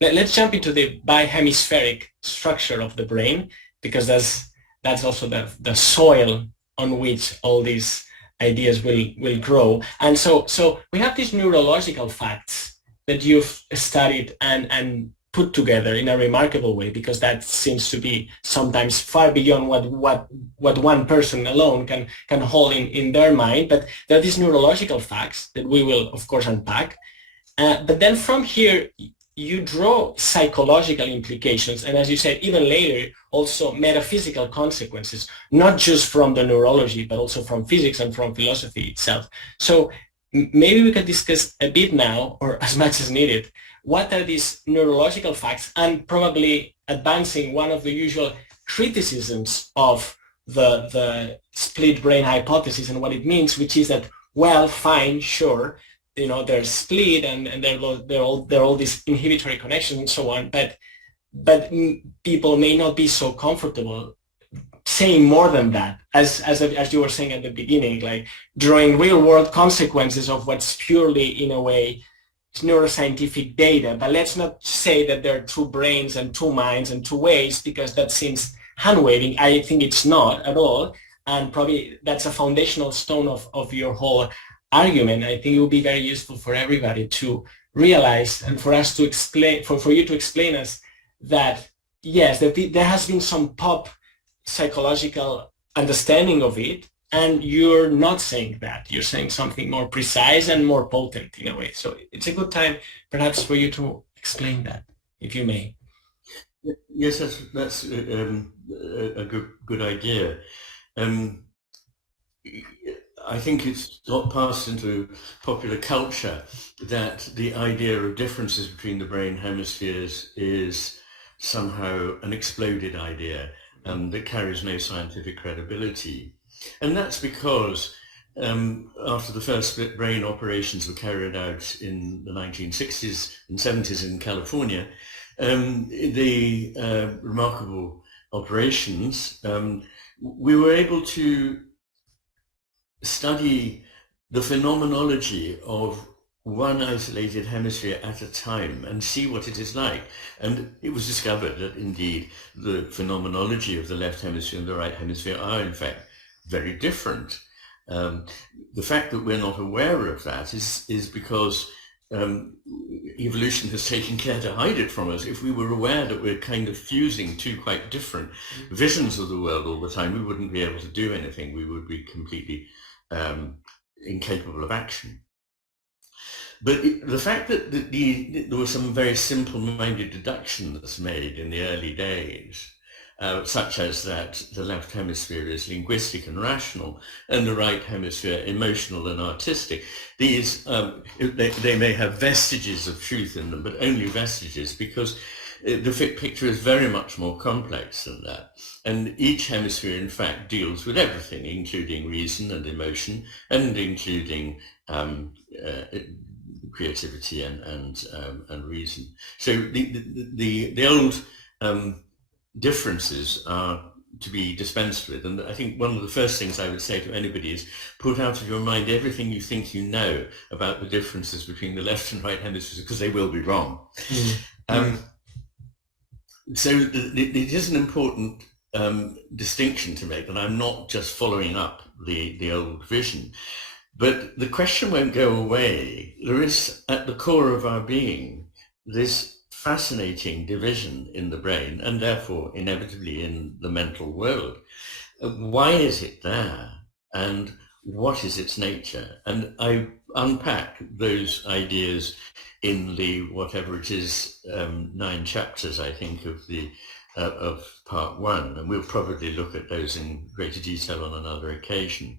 let's jump into the bihemispheric structure of the brain, because that's also the soil on which all these ideas will grow. And so we have these neurological facts that you've studied and put together in a remarkable way, because that seems to be sometimes far beyond what one person alone can hold in their mind. But there are these neurological facts that we will, of course, unpack. But then from here, you draw psychological implications, and as you said, even later, also metaphysical consequences, not just from the neurology, but also from physics and from philosophy itself. So maybe we could discuss a bit now, or as much as needed, what are these neurological facts, and probably advancing one of the usual criticisms of the split brain hypothesis and what it means, which is that, well, fine, sure, they're split and they're all these inhibitory connections and so on, but people may not be so comfortable saying more than that, as you were saying at the beginning, like drawing real world consequences of what's purely, in a way, neuroscientific data. But let's not say that there are two brains and two minds and two ways, because that seems hand-waving. I think it's not at all, and probably that's a foundational stone of your whole argument. I think it will be very useful for everybody to realize, and for us to explain, for you to explain us that, yes, there has been some pop psychological understanding of it, and you're not saying that. You're saying something more precise and more potent in a way. So it's a good time perhaps for you to explain that, if you may. Yes, that's a good idea. I think it's got passed into popular culture that the idea of differences between the brain hemispheres is somehow an exploded idea that carries no scientific credibility. And that's because after the first split brain operations were carried out in the 1960s and 70s in California, the remarkable operations, we were able to study the phenomenology of one isolated hemisphere at a time and see what it is like. And it was discovered that indeed the phenomenology of the left hemisphere and the right hemisphere are in fact very different. The fact that we're not aware of that is because evolution has taken care to hide it from us. If we were aware that we're kind of fusing two quite different visions of the world all the time, we wouldn't be able to do anything. We would be completely incapable of action. But the fact that there was some very simple-minded deductions made in the early days, such as that the left hemisphere is linguistic and rational, and the right hemisphere emotional and artistic. These, they may have vestiges of truth in them, but only vestiges, because the picture is very much more complex than that. And each hemisphere, in fact, deals with everything, including reason and emotion, and including creativity and reason. So the old differences are to be dispensed with. And I think one of the first things I would say to anybody is put out of your mind everything you think you know about the differences between the left and right hemispheres, because they will be wrong. So it is an important distinction to make, and I'm not just following up the old vision. But the question won't go away. There is, at the core of our being, this fascinating division in the brain, and therefore inevitably in the mental world. Why is it there? And what is its nature? And I unpack those ideas in the, whatever it is, 9 chapters, I think, of part 1. And we'll probably look at those in greater detail on another occasion.